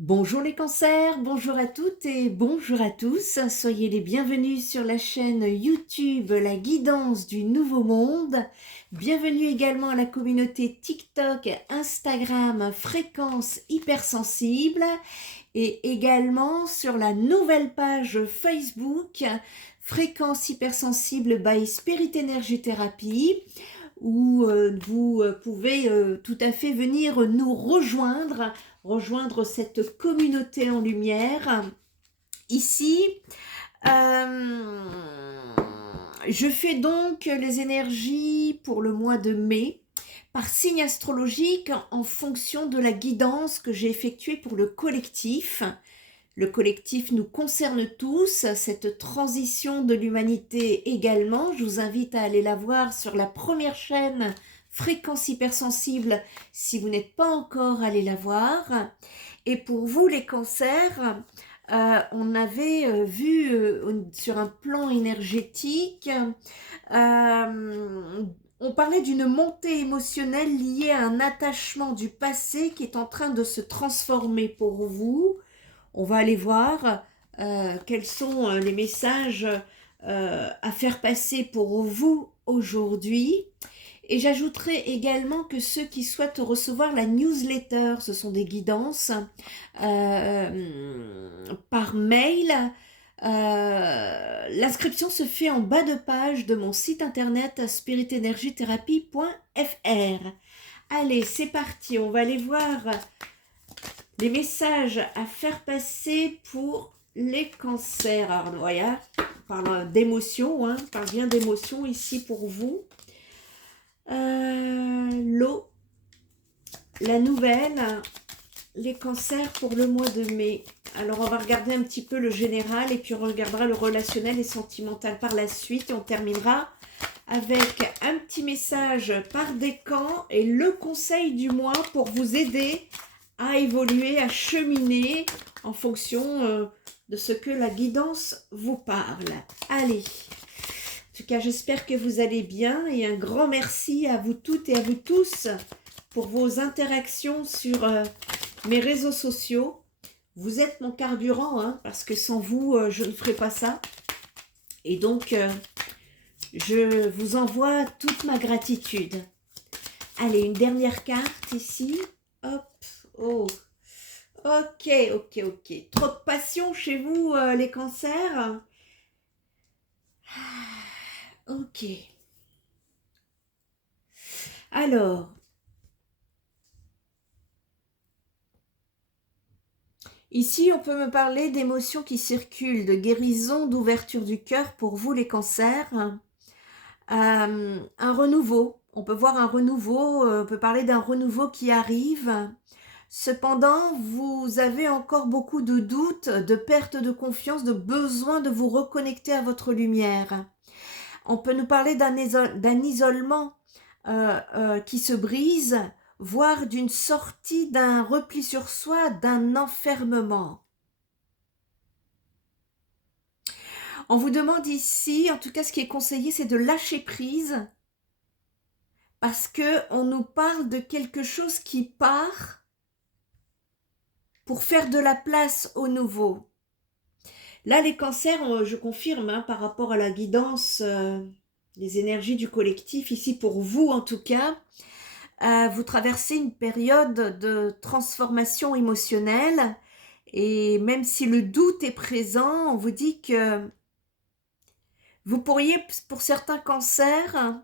Bonjour les cancers, bonjour à toutes et bonjour à tous. Soyez les bienvenus sur la chaîne YouTube La Guidance du Nouveau Monde. Bienvenue également à la communauté TikTok, Instagram, Fréquence Hypersensible et également sur la nouvelle page Facebook Fréquence Hypersensible by Spirit Energy Therapy où vous pouvez tout à fait venir nous rejoindre cette communauté en lumière. Ici, euh, je fais donc les énergies pour le mois de mai par signe astrologique en fonction de la guidance que j'ai effectuée pour le collectif. Le collectif nous concerne tous, cette transition de l'humanité également. Je vous invite à aller la voir sur la première chaîne Fréquence Hypersensible si vous n'êtes pas encore allé la voir. Et pour vous les cancers, on avait vu sur un plan énergétique, on parlait d'une montée émotionnelle liée à un attachement du passé qui est en train de se transformer pour vous. On va aller voir quels sont les messages à faire passer pour vous aujourd'hui. Et j'ajouterai également que ceux qui souhaitent recevoir la newsletter, ce sont des guidances par mail. L'inscription se fait en bas de page de mon site internet spiritenergytherapy.fr. Allez, c'est parti, on va aller voir les messages à faire passer pour les cancers. Alors, voilà, on parle d'émotion, on parle bien d'émotion ici pour vous. L'eau, la nouvelle, les cancers pour le mois de mai. Alors, on va regarder un petit peu le général et puis on regardera le relationnel et sentimental par la suite. Et on terminera avec un petit message par décan et le conseil du mois pour vous aider à évoluer, à cheminer en fonction de ce que la guidance vous parle. Allez, en tout cas, j'espère que vous allez bien et un grand merci à vous toutes et à vous tous pour vos interactions sur mes réseaux sociaux. Vous êtes mon carburant, parce que sans vous, je ne ferai pas ça. Et donc, je vous envoie toute ma gratitude. Allez, une dernière carte ici. Hop, oh. Ok. Trop de passion chez vous, les cancers? Ok. Alors, ici, on peut me parler d'émotions qui circulent, de guérison, d'ouverture du cœur pour vous, les cancers. Un renouveau. On peut voir un renouveau, on peut parler d'un renouveau qui arrive. Cependant, vous avez encore beaucoup de doutes, de perte de confiance, de besoin de vous reconnecter à votre lumière. On peut nous parler d'un isolement qui se brise, voire d'une sortie, d'un repli sur soi, d'un enfermement. On vous demande ici, en tout cas ce qui est conseillé, c'est de lâcher prise, parce qu'on nous parle de quelque chose qui part pour faire de la place au nouveau. Là, les cancers, je confirme, par rapport à la guidance des énergies du collectif, ici pour vous en tout cas, vous traversez une période de transformation émotionnelle et même si le doute est présent, on vous dit que vous pourriez, pour certains cancers,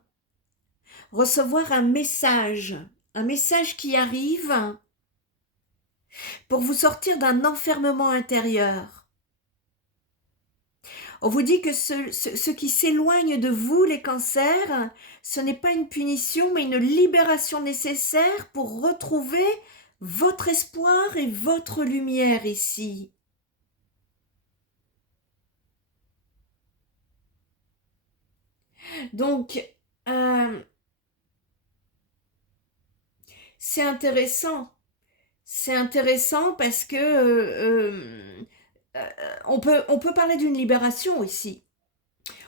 recevoir un message qui arrive pour vous sortir d'un enfermement intérieur. On vous dit que ce qui s'éloigne de vous, les cancers, ce n'est pas une punition, mais une libération nécessaire pour retrouver votre espoir et votre lumière ici. Donc, c'est intéressant. C'est intéressant parce que on peut parler d'une libération ici.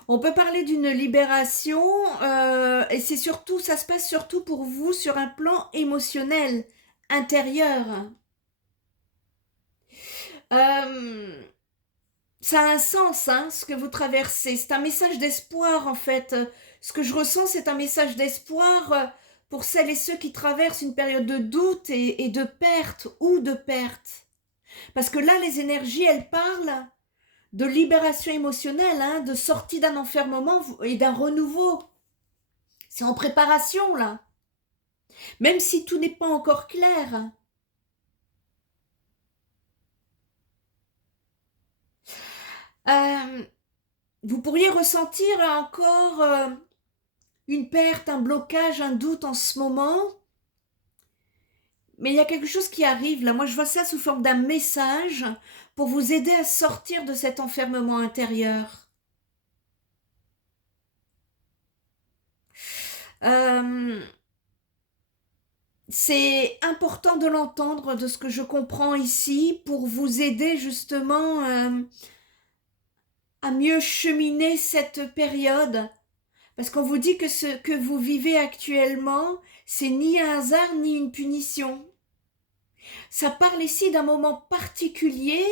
On peut parler d'une libération et c'est surtout, ça se passe surtout pour vous sur un plan émotionnel, intérieur. Ça a un sens, hein, ce que vous traversez. C'est un message d'espoir, en fait. Ce que je ressens, c'est un message d'espoir pour celles et ceux qui traversent une période de doute et de perte ou de perte. Parce que là, les énergies, elles parlent de libération émotionnelle, hein, de sortie d'un enfermement et d'un renouveau. C'est en préparation, là. Même si tout n'est pas encore clair. Vous pourriez ressentir encore une perte, un blocage, un doute en ce moment. Mais il y a quelque chose qui arrive là. Moi, je vois ça sous forme d'un message pour vous aider à sortir de cet enfermement intérieur. C'est important de l'entendre, de ce que je comprends ici, pour vous aider justement à mieux cheminer cette période. Parce qu'on vous dit que ce que vous vivez actuellement, c'est ni un hasard ni une punition. Ça parle ici d'un moment particulier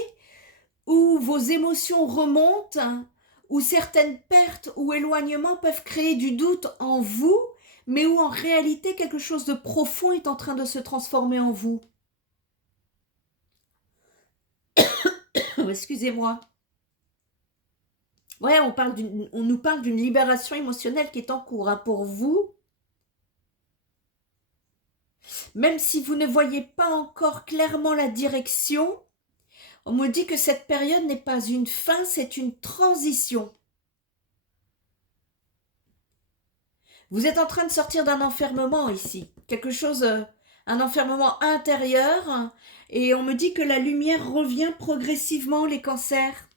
où vos émotions remontent, où certaines pertes ou éloignements peuvent créer du doute en vous, mais où en réalité quelque chose de profond est en train de se transformer en vous. Excusez-moi. Ouais, on nous parle d'une libération émotionnelle qui est en cours, hein, pour vous. Même si vous ne voyez pas encore clairement la direction, on me dit que cette période n'est pas une fin, c'est une transition. Vous êtes en train de sortir d'un enfermement ici, quelque chose, un enfermement intérieur, et on me dit que la lumière revient progressivement, les cancers.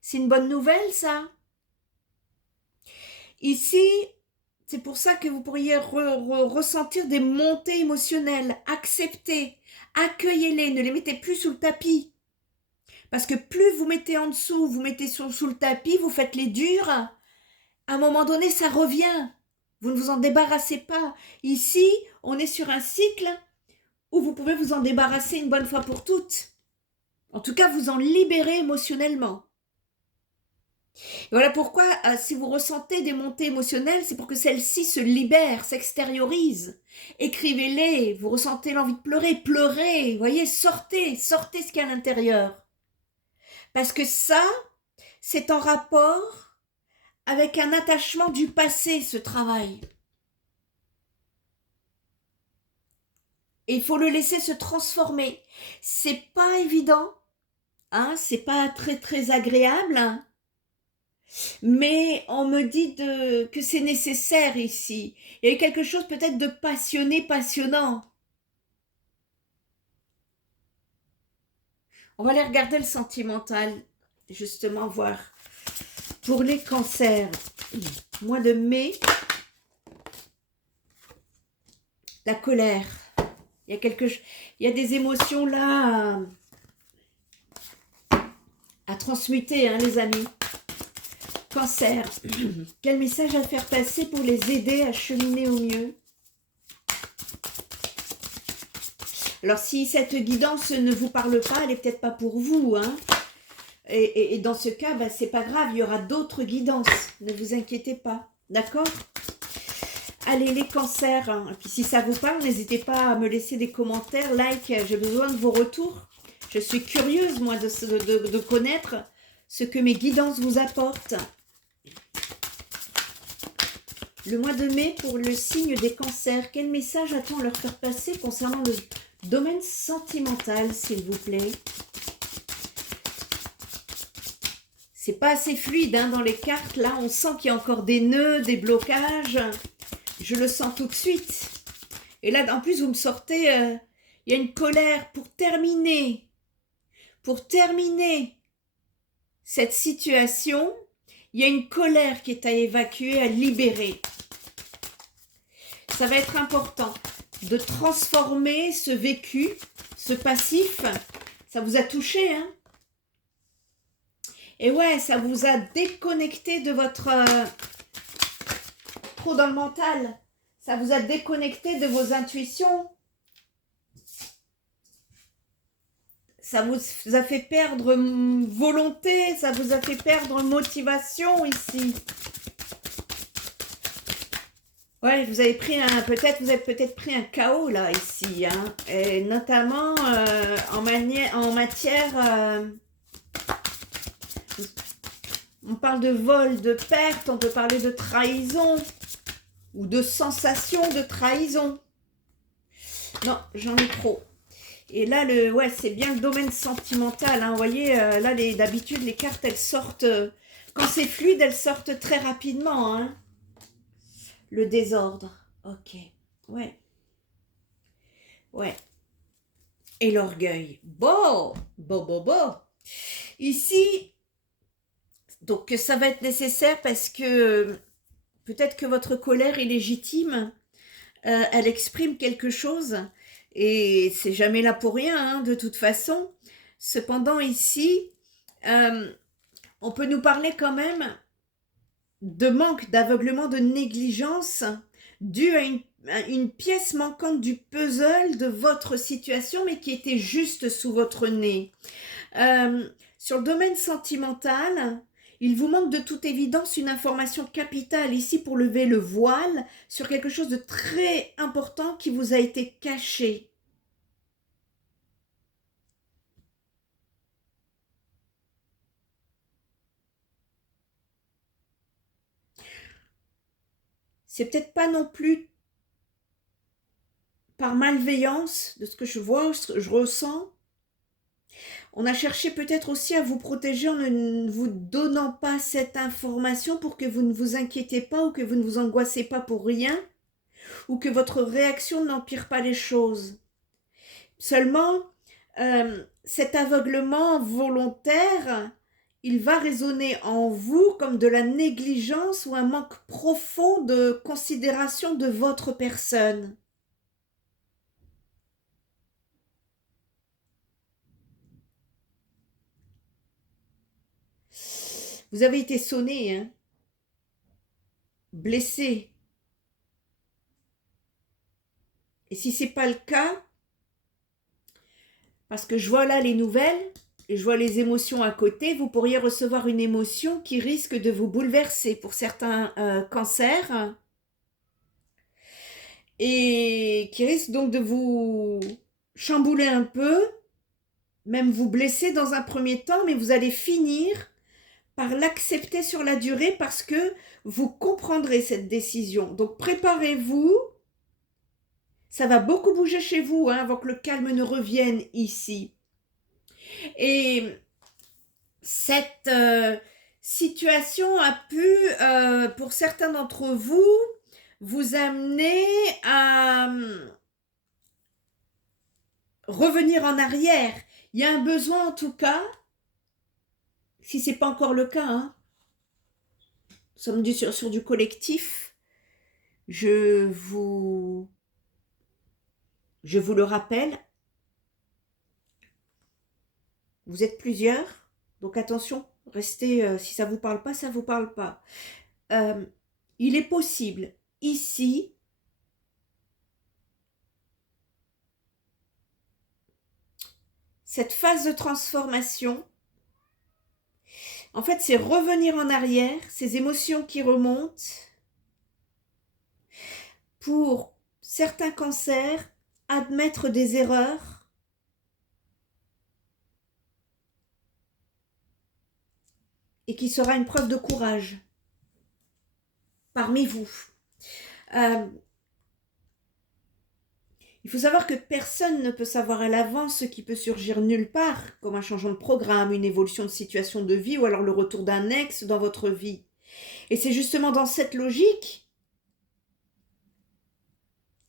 C'est une bonne nouvelle, ça. Ici, c'est pour ça que vous pourriez ressentir des montées émotionnelles. Acceptez, accueillez-les, ne les mettez plus sous le tapis. Parce que plus vous mettez en dessous, vous mettez sous le tapis, vous faites les durs, à un moment donné, ça revient. Vous ne vous en débarrassez pas. Ici, on est sur un cycle où vous pouvez vous en débarrasser une bonne fois pour toutes. En tout cas, vous en libérer émotionnellement. Et voilà pourquoi, si vous ressentez des montées émotionnelles, c'est pour que celles-ci se libèrent, s'extériorisent. Écrivez-les, vous ressentez l'envie de pleurer, pleurez, vous voyez, sortez ce qu'il y a à l'intérieur. Parce que ça, c'est en rapport avec un attachement du passé, ce travail. Et il faut le laisser se transformer. C'est pas évident, hein, c'est pas très très agréable, hein, mais on me dit que c'est nécessaire ici. Il y a quelque chose peut-être de passionné, passionnant. On va aller regarder le sentimental, justement, voir. Pour les cancers, mois de mai, la colère. Il y a des émotions là à transmuter, hein, les amis. Cancer, quel message à faire passer pour les aider à cheminer au mieux? Alors, si cette guidance ne vous parle pas, elle n'est peut-être pas pour vous, hein. Et dans ce cas, bah, c'est pas grave, il y aura d'autres guidances. Ne vous inquiétez pas, d'accord? Allez, les cancers, hein. Et puis si ça vous parle, n'hésitez pas à me laisser des commentaires, like, j'ai besoin de vos retours. Je suis curieuse, moi, de connaître ce que mes guidances vous apportent. Le mois de mai pour le signe des cancers, quel message a-t-on à leur faire passer concernant le domaine sentimental, s'il vous plaît? C'est pas assez fluide, hein, dans les cartes. Là, on sent qu'il y a encore des nœuds, des blocages. Je le sens tout de suite. Et là, en plus, vous me sortez, il y a une colère pour terminer cette situation. Il y a une colère qui est à évacuer, à libérer. Ça va être important de transformer ce vécu, ce passif. Ça vous a touché, hein? Et ouais, ça vous a déconnecté de votre... trop dans le mental. Ça vous a déconnecté de vos intuitions. ça vous a fait perdre volonté, ça vous a fait perdre motivation ici. Ouais, vous avez pris vous avez peut-être pris un chaos là ici, hein, et notamment en matière, on parle de vol, de perte, on peut parler de trahison ou de sensation de trahison. Non, j'en ai trop. Et là, ouais, c'est bien le domaine sentimental, hein, vous voyez, là, d'habitude, les cartes, elles sortent, quand c'est fluide, elles sortent très rapidement, hein. Le désordre, ok, ouais, ouais. Et l'orgueil, bon. Ici, donc ça va être nécessaire parce que peut-être que votre colère est légitime, elle exprime quelque chose et c'est jamais là pour rien, hein, de toute façon. Cependant ici, on peut nous parler quand même de manque, d'aveuglement, de négligence dû à une pièce manquante du puzzle de votre situation, mais qui était juste sous votre nez. Sur le domaine sentimental, il vous manque de toute évidence une information capitale ici pour lever le voile sur quelque chose de très important qui vous a été caché. C'est peut-être pas non plus par malveillance de ce que je vois, ce que je ressens. On a cherché peut-être aussi à vous protéger en ne vous donnant pas cette information pour que vous ne vous inquiétez pas ou que vous ne vous angoissez pas pour rien ou que votre réaction n'empire pas les choses. Seulement, cet aveuglement volontaire, il va résonner en vous comme de la négligence ou un manque profond de considération de votre personne. Vous avez été sonné, hein, blessé. Et si ce n'est pas le cas, parce que je vois là les nouvelles et je vois les émotions à côté, vous pourriez recevoir une émotion qui risque de vous bouleverser pour certains cancers et qui risque donc de vous chambouler un peu, même vous blesser dans un premier temps, mais vous allez finir par l'accepter sur la durée parce que vous comprendrez cette décision. Donc préparez-vous, ça va beaucoup bouger chez vous, hein, avant que le calme ne revienne ici. Et cette situation a pu, pour certains d'entre vous, vous amener à revenir en arrière. Il y a un besoin en tout cas, si ce n'est pas encore le cas, hein, nous sommes sur du collectif, je vous le rappelle, vous êtes plusieurs, donc attention, restez, si ça ne vous parle pas, ça ne vous parle pas. Il est possible, ici, cette phase de transformation, en fait, c'est revenir en arrière, ces émotions qui remontent, pour certains cancers, admettre des erreurs, et qui sera une preuve de courage parmi vous. Il faut savoir que personne ne peut savoir à l'avance ce qui peut surgir nulle part, comme un changement de programme, une évolution de situation de vie ou alors le retour d'un ex dans votre vie. Et c'est justement dans cette logique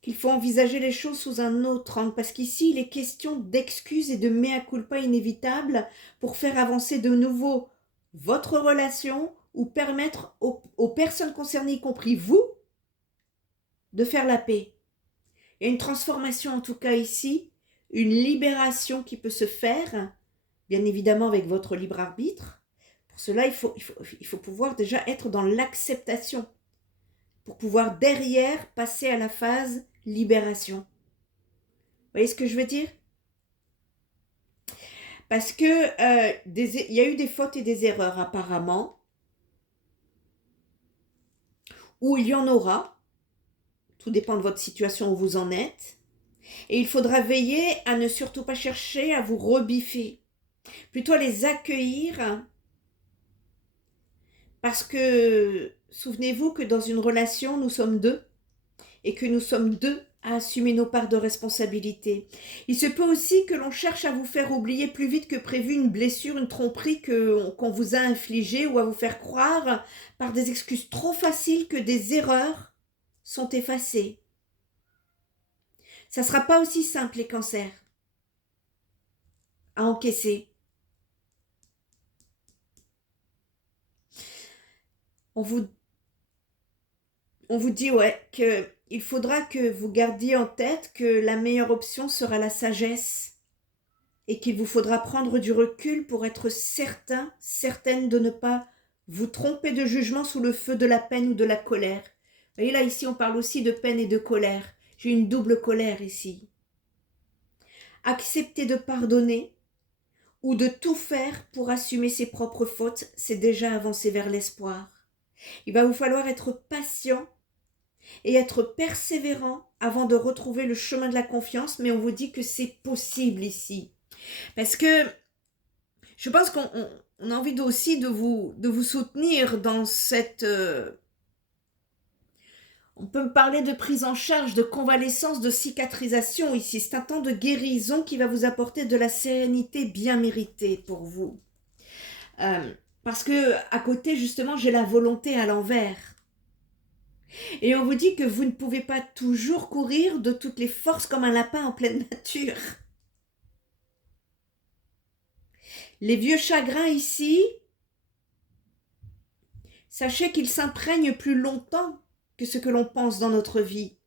qu'il faut envisager les choses sous un autre angle, parce qu'ici, il est question d'excuses et de mea culpa inévitables pour faire avancer de nouveau votre relation ou permettre aux personnes concernées, y compris vous, de faire la paix. Il y a une transformation en tout cas ici, une libération qui peut se faire, bien évidemment avec votre libre arbitre. Pour cela, il faut pouvoir déjà être dans l'acceptation, pour pouvoir derrière passer à la phase libération. Vous voyez ce que je veux dire? Parce que il y a eu des fautes et des erreurs apparemment, ou il y en aura, tout dépend de votre situation où vous en êtes, et il faudra veiller à ne surtout pas chercher à vous rebiffer, plutôt à les accueillir, parce que souvenez-vous que dans une relation, nous sommes deux, et que nous sommes deux à assumer nos parts de responsabilité. Il se peut aussi que l'on cherche à vous faire oublier plus vite que prévu une blessure, une tromperie qu'on vous a infligée, ou à vous faire croire par des excuses trop faciles que des erreurs sont effacées. Ça ne sera pas aussi simple, les cancers, à encaisser. On vous dit qu'il faudra que vous gardiez en tête que la meilleure option sera la sagesse et qu'il vous faudra prendre du recul pour être certain, certaine de ne pas vous tromper de jugement sous le feu de la peine ou de la colère. Vous voyez là, ici, on parle aussi de peine et de colère. J'ai une double colère ici. Accepter de pardonner ou de tout faire pour assumer ses propres fautes, c'est déjà avancer vers l'espoir. Il va vous falloir être patient et être persévérant avant de retrouver le chemin de la confiance, mais on vous dit que c'est possible ici. Parce que je pense qu'on a envie aussi de vous soutenir dans cette... on peut me parler de prise en charge, de convalescence, de cicatrisation ici. C'est un temps de guérison qui va vous apporter de la sérénité bien méritée pour vous. Parce que à côté, justement, j'ai la volonté à l'envers. Et on vous dit que vous ne pouvez pas toujours courir de toutes les forces comme un lapin en pleine nature. Les vieux chagrins ici, sachez qu'ils s'imprègnent plus longtemps que ce que l'on pense dans notre vie.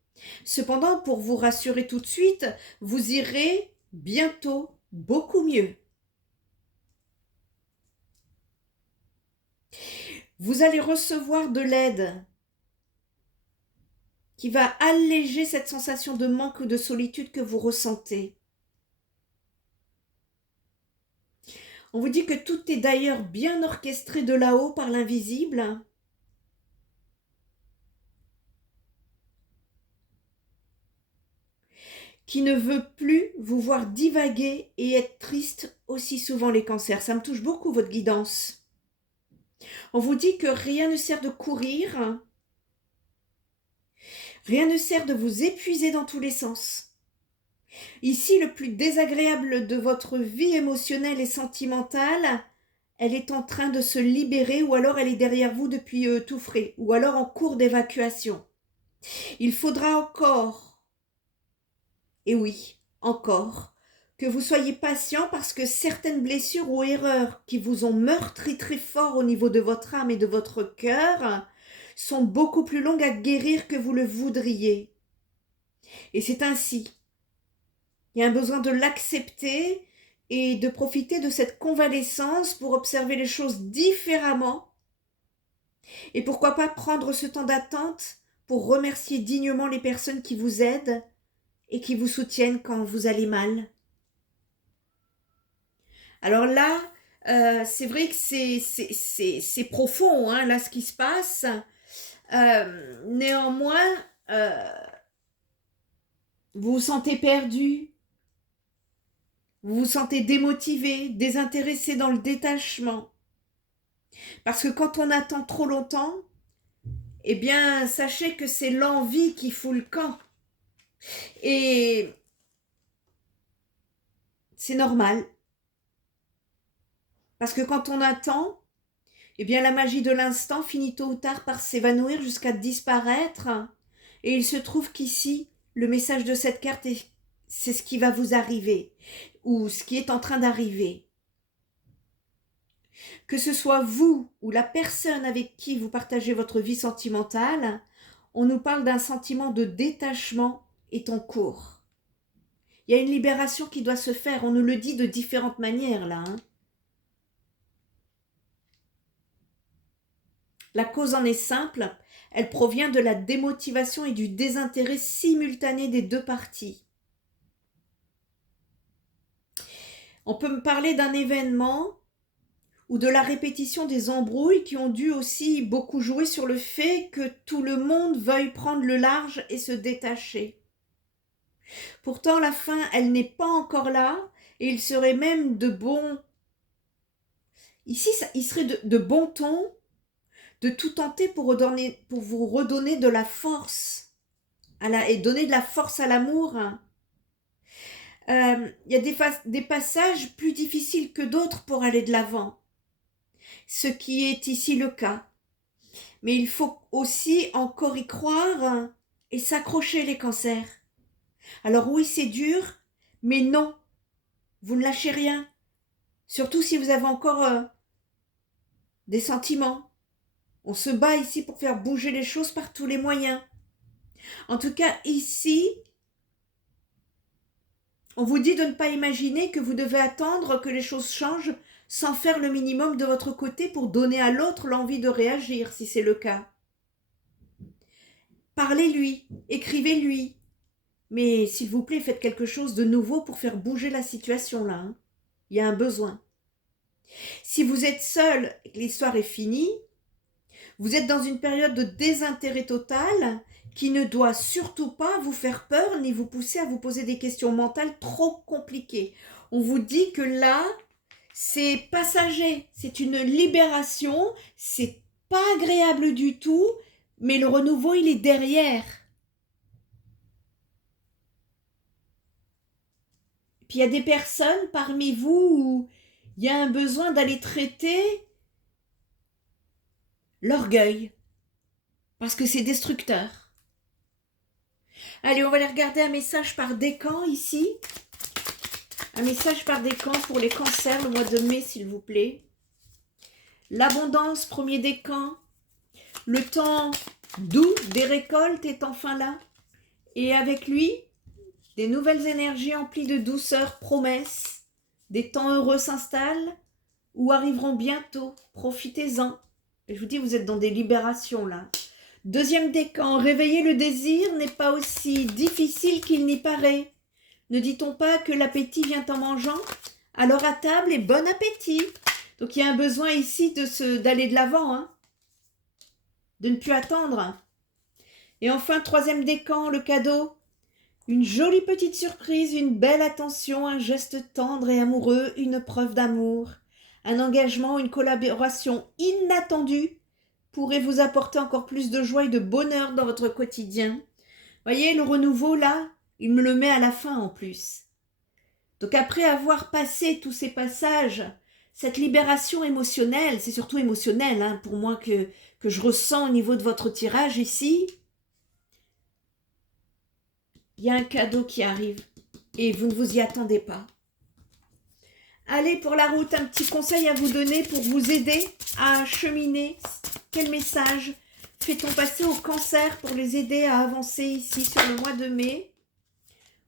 Cependant, pour vous rassurer tout de suite, vous irez bientôt beaucoup mieux. Vous allez recevoir de l'aide qui va alléger cette sensation de manque ou de solitude que vous ressentez. On vous dit que tout est d'ailleurs bien orchestré de là-haut par l'invisible. Qui ne veut plus vous voir divaguer et être triste aussi souvent, les cancers. Ça me touche beaucoup, votre guidance. On vous dit que rien ne sert de courir, rien ne sert de vous épuiser dans tous les sens. Ici, le plus désagréable de votre vie émotionnelle et sentimentale, elle est en train de se libérer, ou alors elle est derrière vous depuis tout frais, ou alors en cours d'évacuation. Il faudra encore, et oui, encore, que vous soyez patient parce que certaines blessures ou erreurs qui vous ont meurtri très fort au niveau de votre âme et de votre cœur sont beaucoup plus longues à guérir que vous le voudriez. Et c'est ainsi. Il y a un besoin de l'accepter et de profiter de cette convalescence pour observer les choses différemment. Et pourquoi pas prendre ce temps d'attente pour remercier dignement les personnes qui vous aident et qui vous soutiennent quand vous allez mal. Alors là, c'est vrai que c'est profond, hein, là, ce qui se passe. Néanmoins, vous vous sentez perdu. Vous vous sentez démotivé, désintéressé dans le détachement. Parce que quand on attend trop longtemps, eh bien, sachez que c'est l'envie qui fout le camp. Et c'est normal. Parce que quand on attend, eh bien, la magie de l'instant finit tôt ou tard par s'évanouir jusqu'à disparaître. Et il se trouve qu'ici, le message de cette carte, c'est ce qui va vous arriver, ou ce qui est en train d'arriver. Que ce soit vous ou la personne avec qui vous partagez votre vie sentimentale, on nous parle d'un sentiment de détachement est en cours. Il y a une libération qui doit se faire, on nous le dit de différentes manières là. La cause en est simple, elle provient de la démotivation et du désintérêt simultané des deux parties. On peut me parler d'un événement ou de la répétition des embrouilles qui ont dû aussi beaucoup jouer sur le fait que tout le monde veuille prendre le large et se détacher. Pourtant, la fin, elle n'est pas encore là, et il serait même de bon... Ici, il serait de bon ton de tout tenter pour vous redonner de la force et donner de la force à l'amour. Il y a des passages plus difficiles que d'autres pour aller de l'avant, ce qui est ici le cas. Mais il faut aussi encore y croire et s'accrocher, les cancers. Alors oui, c'est dur, mais non, vous ne lâchez rien. Surtout si vous avez encore des sentiments. On se bat ici pour faire bouger les choses par tous les moyens. En tout cas, ici, on vous dit de ne pas imaginer que vous devez attendre que les choses changent sans faire le minimum de votre côté pour donner à l'autre l'envie de réagir, si c'est le cas. Parlez-lui, écrivez-lui, mais s'il vous plaît, faites quelque chose de nouveau pour faire bouger la situation là. Il y a un besoin. Si vous êtes seul et que l'histoire est finie, vous êtes dans une période de désintérêt total qui ne doit surtout pas vous faire peur ni vous pousser à vous poser des questions mentales trop compliquées. On vous dit que là, c'est passager, c'est une libération, c'est pas agréable du tout, mais le renouveau, il est derrière. Puis il y a des personnes parmi vous où il y a un besoin d'aller traiter l'orgueil, parce que c'est destructeur. Allez, on va aller regarder un message par décan ici. Un message par décan pour les cancers le mois de mai, s'il vous plaît. L'abondance, premier décan. Le temps doux des récoltes est enfin là. Et avec lui, des nouvelles énergies emplies de douceur, promesses. Des temps heureux s'installent ou arriveront bientôt. Profitez-en. Et je vous dis, vous êtes dans des libérations là. Deuxième décan, réveiller le désir n'est pas aussi difficile qu'il n'y paraît. Ne dit-on pas que l'appétit vient en mangeant? Alors à table et bon appétit. Donc il y a un besoin ici d'aller de l'avant, hein, de ne plus attendre. Et enfin, troisième décan, le cadeau. Une jolie petite surprise, une belle attention, un geste tendre et amoureux, une preuve d'amour. Un engagement, une collaboration inattendue pourrait vous apporter encore plus de joie et de bonheur dans votre quotidien. Voyez, le renouveau, là, il me le met à la fin en plus. Donc après avoir passé tous ces passages, cette libération émotionnelle, c'est surtout émotionnel hein, pour moi que je ressens au niveau de votre tirage ici, il y a un cadeau qui arrive et vous ne vous y attendez pas. Allez, pour la route, un petit conseil à vous donner pour vous aider à cheminer. Quel message fait-on passer au cancer pour les aider à avancer ici sur le mois de mai?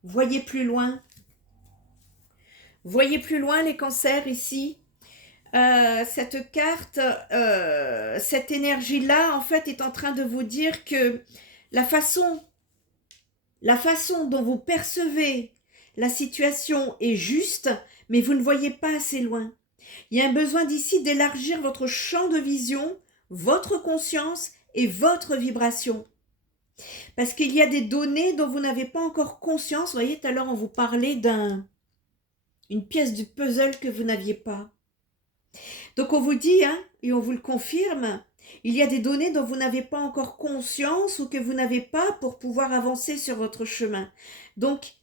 Voyez plus loin. Voyez plus loin les cancers ici. Cette carte, cette énergie-là, en fait, est en train de vous dire que la façon dont vous percevez la situation est juste, mais vous ne voyez pas assez loin. Il y a un besoin d'ici d'élargir votre champ de vision, votre conscience et votre vibration. Parce qu'il y a des données dont vous n'avez pas encore conscience. Vous voyez, tout à l'heure, on vous parlait d'une pièce du puzzle que vous n'aviez pas. Donc, on vous dit, hein, et on vous le confirme, il y a des données dont vous n'avez pas encore conscience ou que vous n'avez pas pour pouvoir avancer sur votre chemin. Donc,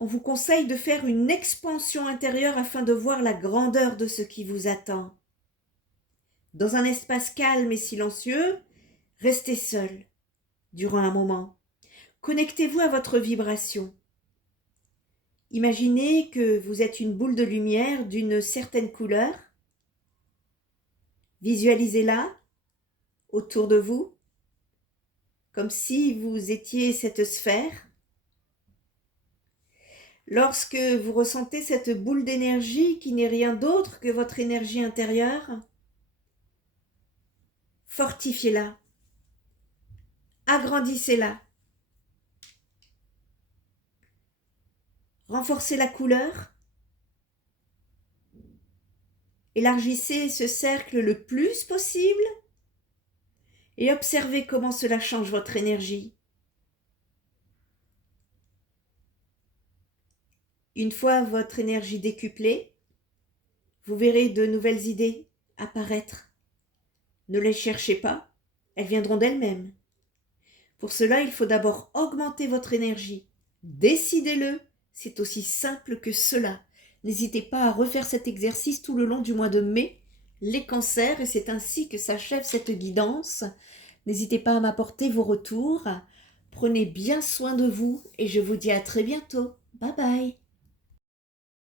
on vous conseille de faire une expansion intérieure afin de voir la grandeur de ce qui vous attend. Dans un espace calme et silencieux, restez seul durant un moment. Connectez-vous à votre vibration. Imaginez que vous êtes une boule de lumière d'une certaine couleur. Visualisez-la autour de vous, comme si vous étiez cette sphère. Lorsque vous ressentez cette boule d'énergie qui n'est rien d'autre que votre énergie intérieure, fortifiez-la, agrandissez-la, renforcez la couleur Élargissez ce cercle le plus possible et observez comment cela change votre énergie. Une fois votre énergie décuplée, vous verrez de nouvelles idées apparaître. Ne les cherchez pas, elles viendront d'elles-mêmes. Pour cela, il faut d'abord augmenter votre énergie. Décidez-le, c'est aussi simple que cela. N'hésitez pas à refaire cet exercice tout le long du mois de mai, les cancers, et c'est ainsi que s'achève cette guidance. N'hésitez pas à m'apporter vos retours. Prenez bien soin de vous et je vous dis à très bientôt. Bye bye.